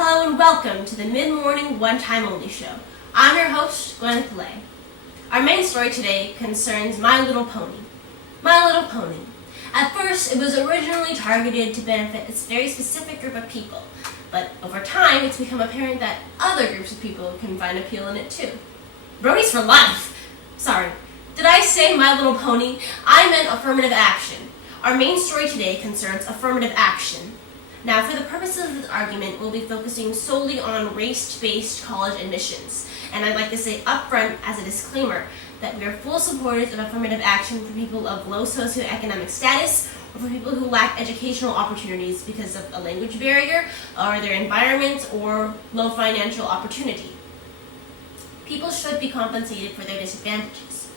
Hello and welcome to the mid-morning one-time-only show. I'm your host, Gwyneth. Our main story today concerns My Little Pony. My Little Pony. At first, it was originally targeted to benefit a very specific group of people, but over time, it's become apparent that other groups of people can find appeal in it too. Bronies for life! Sorry, did I say My Little Pony? I meant affirmative action. Our main story today concerns affirmative action. Now, for the purposes of this argument, we'll be focusing solely on race-based college admissions. And I'd like to say upfront as a disclaimer that we are full supporters of affirmative action for people of low socioeconomic status or for people who lack educational opportunities because of a language barrier or their environment or low financial opportunity. People should be compensated for their disadvantages,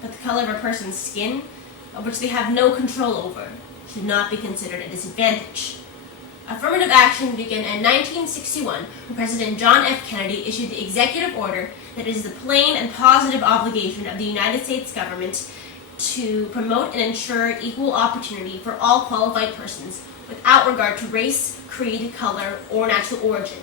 but the color of a person's skin, of which they have no control over, should not be considered a disadvantage. Affirmative action began in 1961 when President John F. Kennedy issued the executive order that it is the plain and positive obligation of the United States government to promote and ensure equal opportunity for all qualified persons without regard to race, creed, color, or natural origin.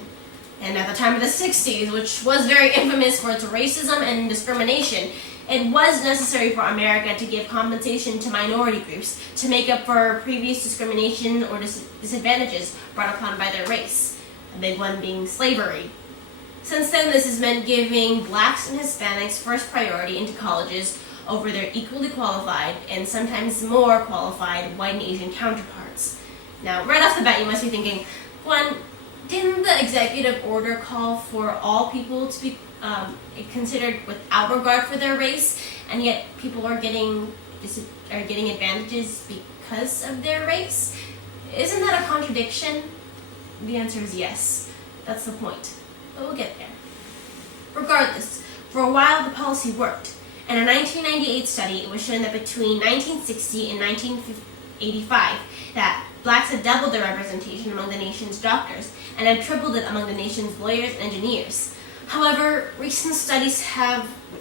And at the time of the 60s, which was very infamous for its racism and discrimination, it was necessary for America to give compensation to minority groups to make up for previous discrimination or disadvantages brought upon by their race, a big one being slavery. Since then, this has meant giving blacks and Hispanics first priority into colleges over their equally qualified and sometimes more qualified white and Asian counterparts. Now, right off the bat, you must be thinking, Gwen, didn't the executive order call for all people to be considered without regard for their race, and yet people are getting advantages because of their race? Isn't that a contradiction? The answer is yes. That's the point. But we'll get there. Regardless, for a while the policy worked. In a 1998 study, it was shown that between 1960 and 1985, that blacks had doubled their representation among the nation's doctors and had tripled it among the nation's lawyers and engineers. However, recent studies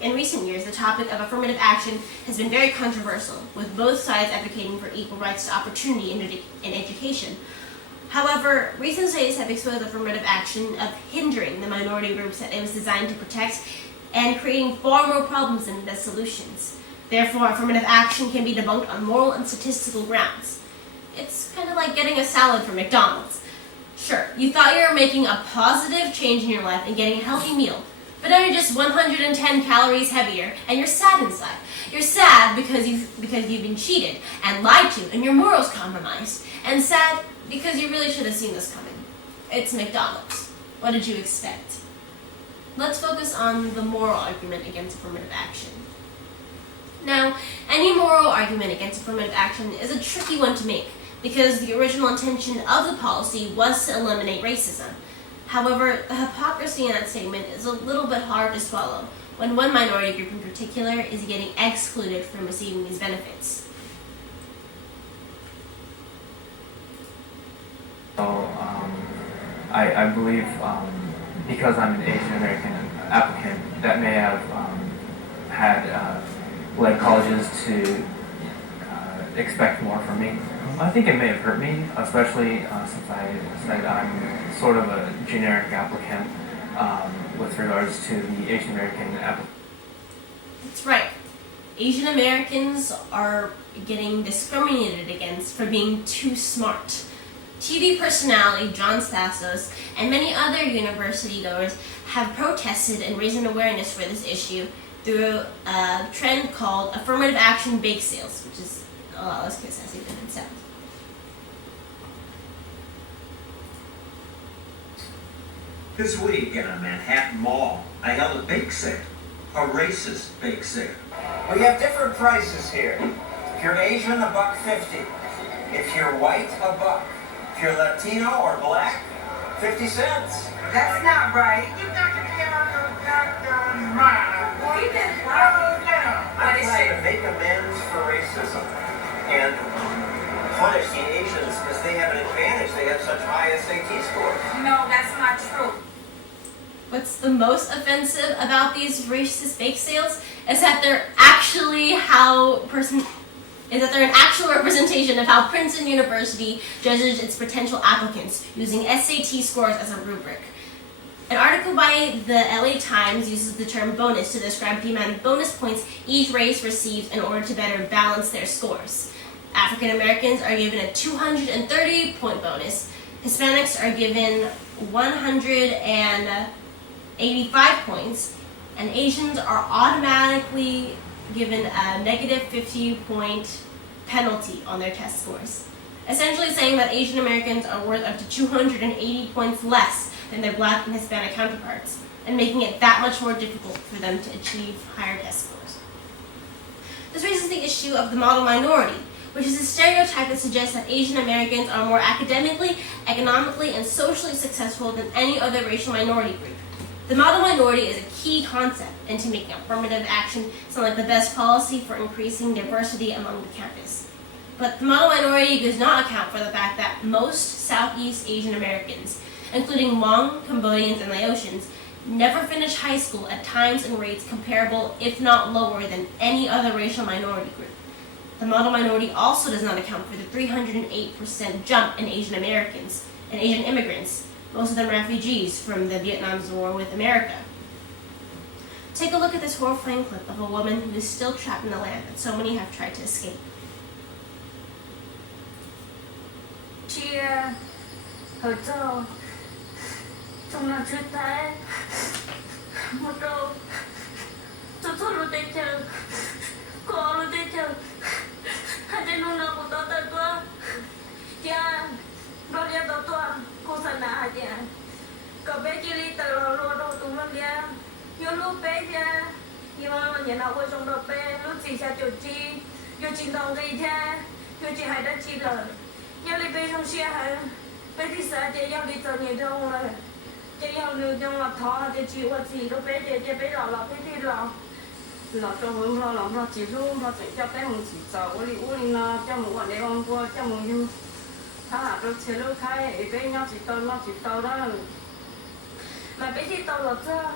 in recent years, the topic of affirmative action has been very controversial, with both sides advocating for equal rights to opportunity in education. However, recent studies have exposed affirmative action of hindering the minority groups that it was designed to protect and creating far more problems than it does solutions. Therefore, affirmative action can be debunked on moral and statistical grounds. It's kind of like getting a salad from McDonald's. Sure, you thought you were making a positive change in your life and getting a healthy meal, but now you're just 110 calories heavier and you're sad inside. You're sad because you've been cheated and lied to and your morals compromised, and sad because you really should have seen this coming. It's McDonald's. What did you expect? Let's focus on the moral argument against affirmative action. Now, any moral argument against affirmative action is a tricky one to make, because the original intention of the policy was to eliminate racism. However, the hypocrisy in that statement is a little bit hard to swallow when one minority group in particular is getting excluded from receiving these benefits. So, I believe because I'm an Asian American applicant, that may have led colleges to expect more from me. I think it may have hurt me, especially since I said I'm sort of a generic applicant with regards to the Asian American applicant. That's right. Asian Americans are getting discriminated against for being too smart. TV personality John Stassos and many other university goers have protested and raised an awareness for this issue through a trend called affirmative action bake sales, which is a lot less sassy than it sounds. This week in a Manhattan mall, I held a bake sale, a racist bake sale. We have different prices here. If you're Asian, $1.50. If you're white, $1. If you're Latino or black, 50 cents. That's not right. You got to be on your goddamn mind. Well, you didn't slow down. I'm trying to make amends for racism and punish the Asians because they have an advantage. They have such high SAT scores. No, that's not true. What's the most offensive about these racist bake sales is that they're actually how is that they're an actual representation of how Princeton University judges its potential applicants using SAT scores as a rubric. An article by the LA Times uses the term bonus to describe the amount of bonus points each race receives in order to better balance their scores. African Americans are given a 230-point bonus, Hispanics are given 185 points, and Asians are automatically given a negative 50-point penalty on their test scores, essentially saying that Asian Americans are worth up to 280 points less than their Black and Hispanic counterparts, and making it that much more difficult for them to achieve higher test scores. This raises the issue of the model minority, which is a stereotype that suggests that Asian Americans are more academically, economically, and socially successful than any other racial minority group. The model minority is a key concept into making affirmative action sound like the best policy for increasing diversity among the campus. But the model minority does not account for the fact that most Southeast Asian Americans, including Hmong, Cambodians, and Laotians, never finish high school at times and rates comparable, if not lower, than any other racial minority group. The model minority also does not account for the 308% jump in Asian Americans and Asian immigrants, most of them refugees from the Vietnam War with America. Take a look at this horrifying clip of a woman who is still trapped in the land that so many have tried to escape. Chị ở chỗ trong là chuyện thế một đầu tôi thôi rồi đây chờ có rồi đây chờ hai đứa nó của tôi tới tôi cha rồi đi tới tôi cô sẽ nã cha có bé chỉ đi tới rồi đâu tụi nó đi vô lúc bé cha nhưng mà nhà nào quay trong đầu bé lúc gì cha chỗ chi vô chính đồng gì cha vô chỉ hai đứa chi lời nhau đi bên trong xe hả bên đi xa thì nhau đi từ nhà trong rồi thì nhau đi trong là thọ thì chịu cái gì đó bé thì bé lò bé đi lò trong hướng lò chỉ luôn nó sẽ cho bé mình chỉ sợ cái gì uống nó cho một quả để con qua cho một như thà rồi chế lúc khai bé nhau chỉ tao đó mà bé đi tao là sao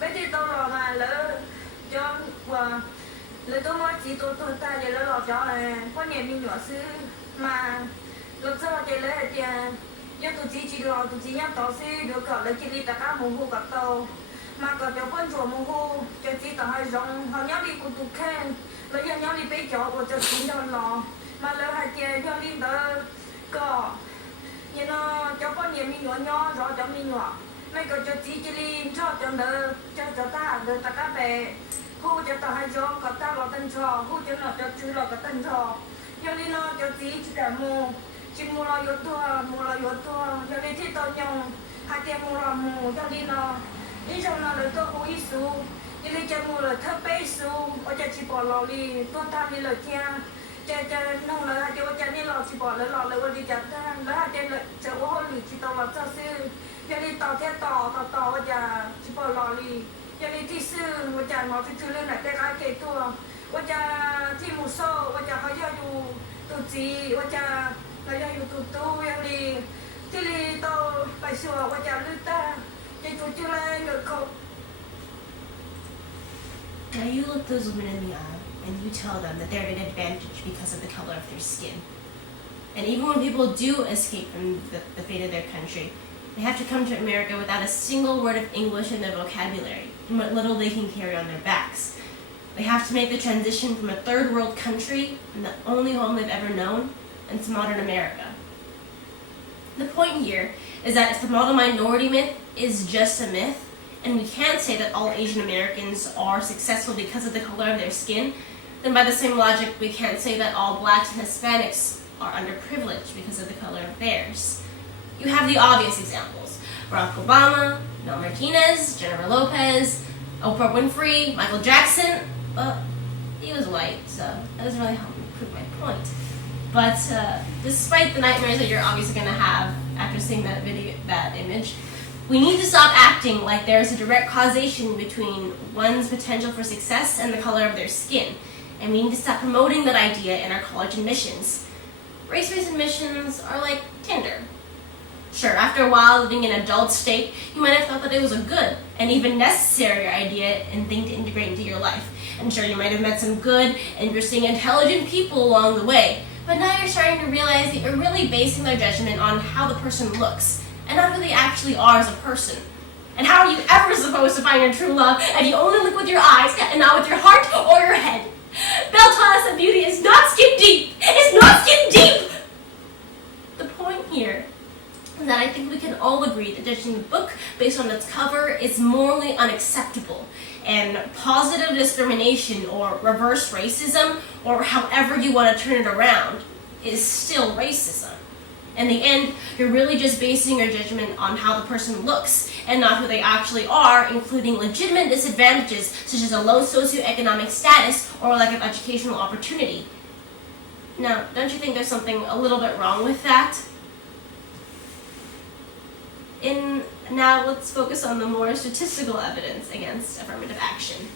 bé đi tao là mà lỡ cho và lỡ tôi nói chỉ tôi ta vậy lỡ lò cho có nhà mình nhỏ xứ mà lúc sau thì lấy tiền do tụi chị lo tụi chị nhắm tao xí được cả lấy chị đi tất cả mùng hú cả tàu mà cả cho con chùa mùng hú cho chị tao hay rong họ nhắm đi của tụi khen lấy nhau nhắm đi bé chó của cho chị đâu lo mà lấy hai tiền cho đi tới cỏ như nó cho con nhà mình nhỏ rồi cho mình nhỏ mấy cái cho chị đi cho đỡ cho ta đỡ tất cả bé hú cho tao hay rong cả ta lo tân trò hú cho nó cho chú lo cả tân trò cho nên nó cho chị đã mua chị mua lo yếu tua cho nên chị tôi nhung hai tiền mua lo mua cho nên nó đi trong nó được tôi cũng ít số cho nên cho mua là thấp bé số ở cho chị bỏ lò đi tôi ta đi là cha cho nó là cho nên lò chị bỏ lò lại đi chặt ta là cho nên cho ô lì chị tao là cho sư cho nên tao theo tao ở nhà chị bỏ lò đi cho nên chị sư ở nhà nó chị lên lại cái kệ tuaว่าจะที่มูโซ่ว่าจะเขาอยู่ตุจีว่าจะเขาอยู่ตุตูยังดีที่ลีโตไปชัวว่าจะลือตาจะจุดจุเลยเงือกเขา Now you look those women in the eye and you tell them that they're at an advantage because of the color of their skin. And even when people do escape from the fate of their country, they have to come to America without a single word of English in their vocabulary and what little they can carry on their backs. They have to make the transition from a third world country and the only home they've ever known into modern America. The point here is that if the model minority myth is just a myth, and we can't say that all Asian Americans are successful because of the color of their skin, then by the same logic, we can't say that all Blacks and Hispanics are underprivileged because of the color of theirs. You have the obvious examples: Barack Obama, Mel Martinez, Jennifer Lopez, Oprah Winfrey, Michael Jackson. Well, he was white, so that doesn't really help me prove my point. But despite the nightmares that you're obviously going to have after seeing that image, we need to stop acting like there's a direct causation between one's potential for success and the color of their skin. And we need to stop promoting that idea in our college admissions. Race-based admissions are like Tinder. Sure, after a while living in an adult state, you might have thought that it was a good and even necessary idea and thing to integrate into your life. And sure, you might have met some good, interesting, intelligent people along the way, but now you're starting to realize that you're really basing their judgment on how the person looks, and not who they actually are as a person. And how are you ever supposed to find your true love if you only look with your eyes and not with your heart or your head? Belle taught us that beauty is not skin deep. It's not skin deep! The point here is that I think we can all agree that judging a book based on its cover is morally unacceptable, and positive discrimination or reverse racism, or however you want to turn it around, is still racism. In the end, you're really just basing your judgment on how the person looks and not who they actually are, including legitimate disadvantages such as a low socioeconomic status or lack of educational opportunity. Now, don't you think there's something a little bit wrong with that? Now let's focus on the more statistical evidence against affirmative action.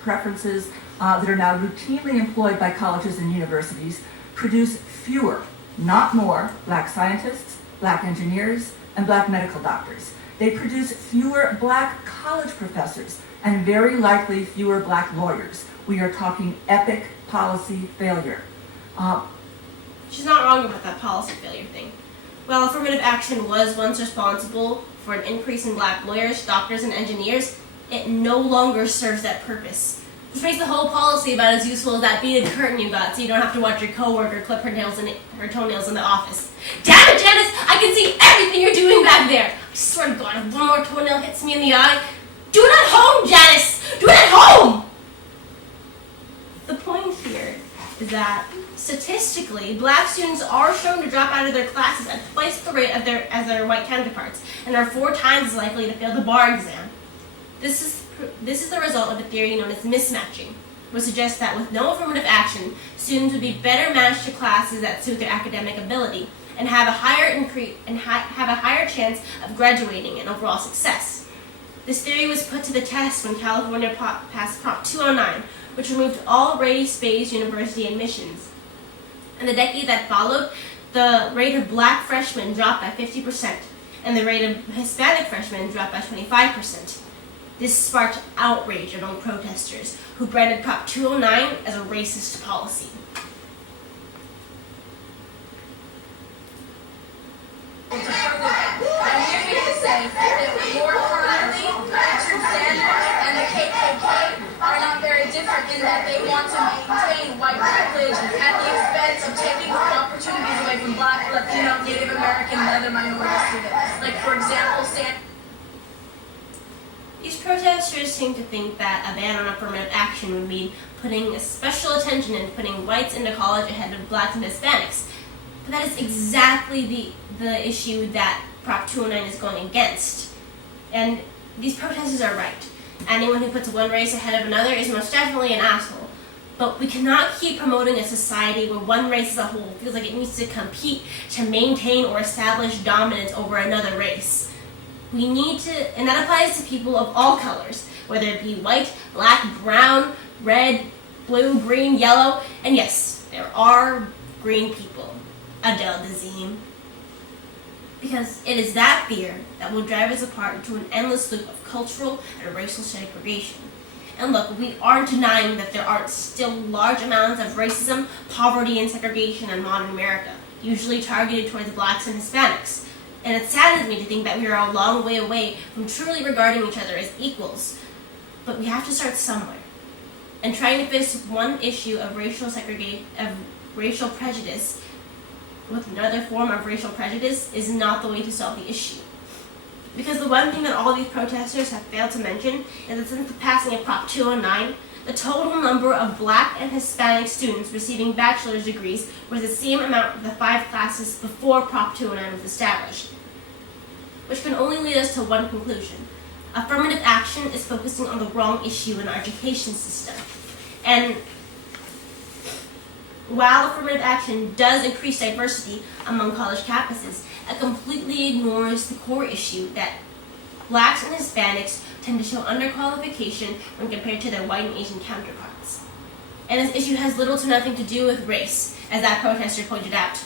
Preferences that are now routinely employed by colleges and universities produce fewer, not more, black scientists, black engineers, and black medical doctors. They produce fewer black college professors and very likely fewer black lawyers. We are talking epic policy failure. She's not wrong about that policy failure thing. While affirmative action was once responsible for an increase in black lawyers, doctors, and engineers, it no longer serves that purpose. Which makes the whole policy about as useful as that beaded curtain you got so you don't have to watch your coworker clip her toenails in the office. Damn it, Janice! I can see everything you're doing back there! I swear to God, if one more toenail hits me in the eye, do it at home, Janice! Do it at home! The point here is that statistically, black students are shown to drop out of their classes at twice the rate as their white counterparts, and are 4 times as likely to fail the bar exam. This is the result of a theory known as mismatching, which suggests that with no affirmative action, students would be better matched to classes that suit their academic ability and have a higher chance of graduating and overall success. This theory was put to the test when California passed Prop 209, which removed all race-based university admissions. In the decade that followed, the rate of black freshmen dropped by 50%, and the rate of Hispanic freshmen dropped by 25%. This sparked outrage among protesters, who branded Prop 209 as a racist policy. I'm here to say that more currently, transgender and the KKK are not very different in that they want to maintain white privilege at the expense of taking opportunities away from black, Latino, Native American, and other minority students. Like, for example, These protesters seem to think that a ban on affirmative action would mean putting special attention and putting whites into college ahead of blacks and Hispanics. But that is exactly the issue that Prop 209 is going against. And these protesters are right. Anyone who puts one race ahead of another is most definitely an asshole. But we cannot keep promoting a society where one race as a whole feels like it needs to compete to maintain or establish dominance over another race. We need to, and that applies to people of all colors, whether it be white, black, brown, red, blue, green, yellow, and yes, there are green people. Adele Dazeem. Because it is that fear that will drive us apart into an endless loop of cultural and racial segregation. And look, we aren't denying that there are still large amounts of racism, poverty, and segregation in modern America, usually targeted towards blacks and Hispanics. And it saddens me to think that we are a long way away from truly regarding each other as equals. But we have to start somewhere. And trying to fix one issue of racial prejudice with another form of racial prejudice is not the way to solve the issue. Because the one thing that all these protesters have failed to mention is that since the passing of Prop 209, the total number of black and Hispanic students receiving bachelor's degrees was the same amount of the 5 classes before Prop 209 was established. Which can only lead us to one conclusion. Affirmative action is focusing on the wrong issue in our education system. And while affirmative action does increase diversity among college campuses, it completely ignores the core issue that blacks and Hispanics tend to show underqualification when compared to their white and Asian counterparts. And this issue has little to nothing to do with race, as that protester pointed out.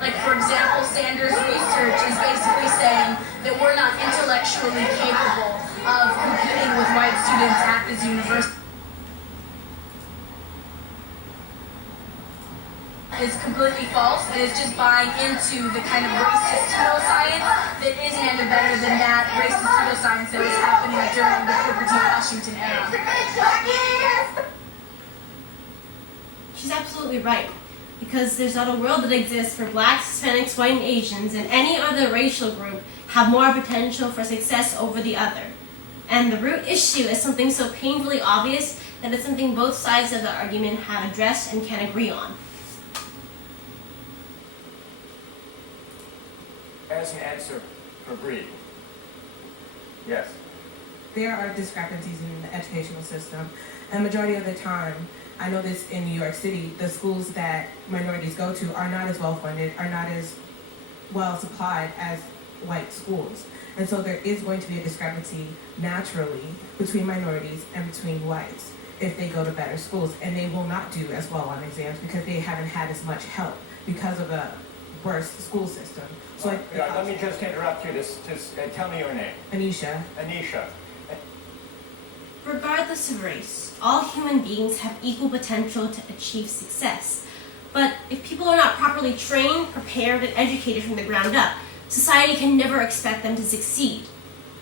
like, for example, Sanders' research is basically saying that we're not intellectually capable of competing with white students at this university. Is completely false, and is just buying into the kind of racist pseudoscience that isn't any better than that racist pseudoscience that was happening during the Booker T. Washington era. She's absolutely right, because there's not a world that exists where blacks, Hispanics, white, and Asians, and any other racial group have more potential for success over the other. And the root issue is something so painfully obvious that it's something both sides of the argument have addressed and can agree on. As an answer for Bree. Yes. There are discrepancies in the educational system, and majority of the time, I know this in New York City, the schools that minorities go to are not as well funded, are not as well supplied as white schools. And so there is going to be a discrepancy naturally between minorities and between whites if they go to better schools, and they will not do as well on exams because they haven't had as much help because of a worse school system. So let me just interrupt you. Tell me your name. Anisha. Anisha. Regardless of race, all human beings have equal potential to achieve success. But if people are not properly trained, prepared, and educated from the ground up, society can never expect them to succeed.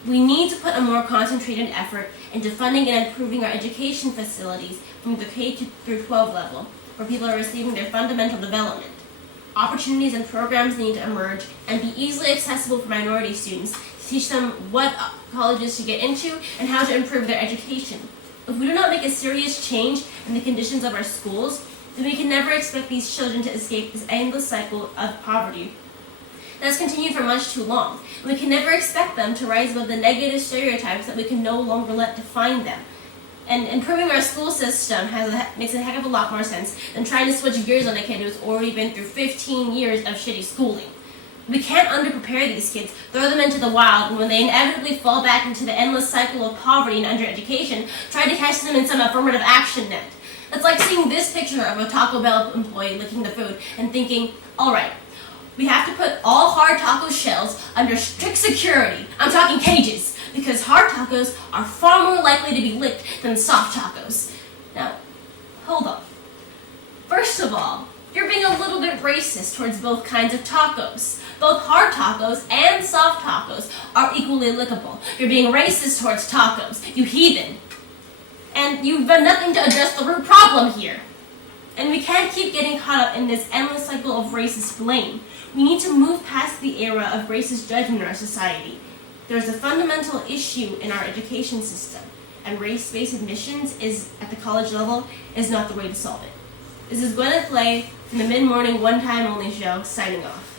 We need to put a more concentrated effort into funding and improving our education facilities from the K through 12 level, where people are receiving their fundamental development. Opportunities and programs need to emerge and be easily accessible for minority students to teach them what colleges to get into and how to improve their education. If we do not make a serious change in the conditions of our schools, then we can never expect these children to escape this endless cycle of poverty that has continued for much too long. And we can never expect them to rise above the negative stereotypes that we can no longer let define them. And improving our school system makes a heck of a lot more sense than trying to switch gears on a kid who's already been through 15 years of shitty schooling. We can't underprepare these kids, throw them into the wild, and when they inevitably fall back into the endless cycle of poverty and undereducation, try to catch them in some affirmative action net. That's like seeing this picture of a Taco Bell employee licking the food and thinking, alright, we have to put all hard taco shells under strict security. I'm talking cages, because hard tacos are far more likely to be licked than soft tacos. Now, hold on. First of all, you're being a little bit racist towards both kinds of tacos. Both hard tacos and soft tacos are equally lickable. You're being racist towards tacos, you heathen. And you've done nothing to address the root problem here. And we can't keep getting caught up in this endless cycle of racist blame. We need to move past the era of racist judgment in our society. There's a fundamental issue in our education system, and race-based admissions at the college level is not the way to solve it. This is Gwyneth from the Mid-Morning One Time Only Show, signing off.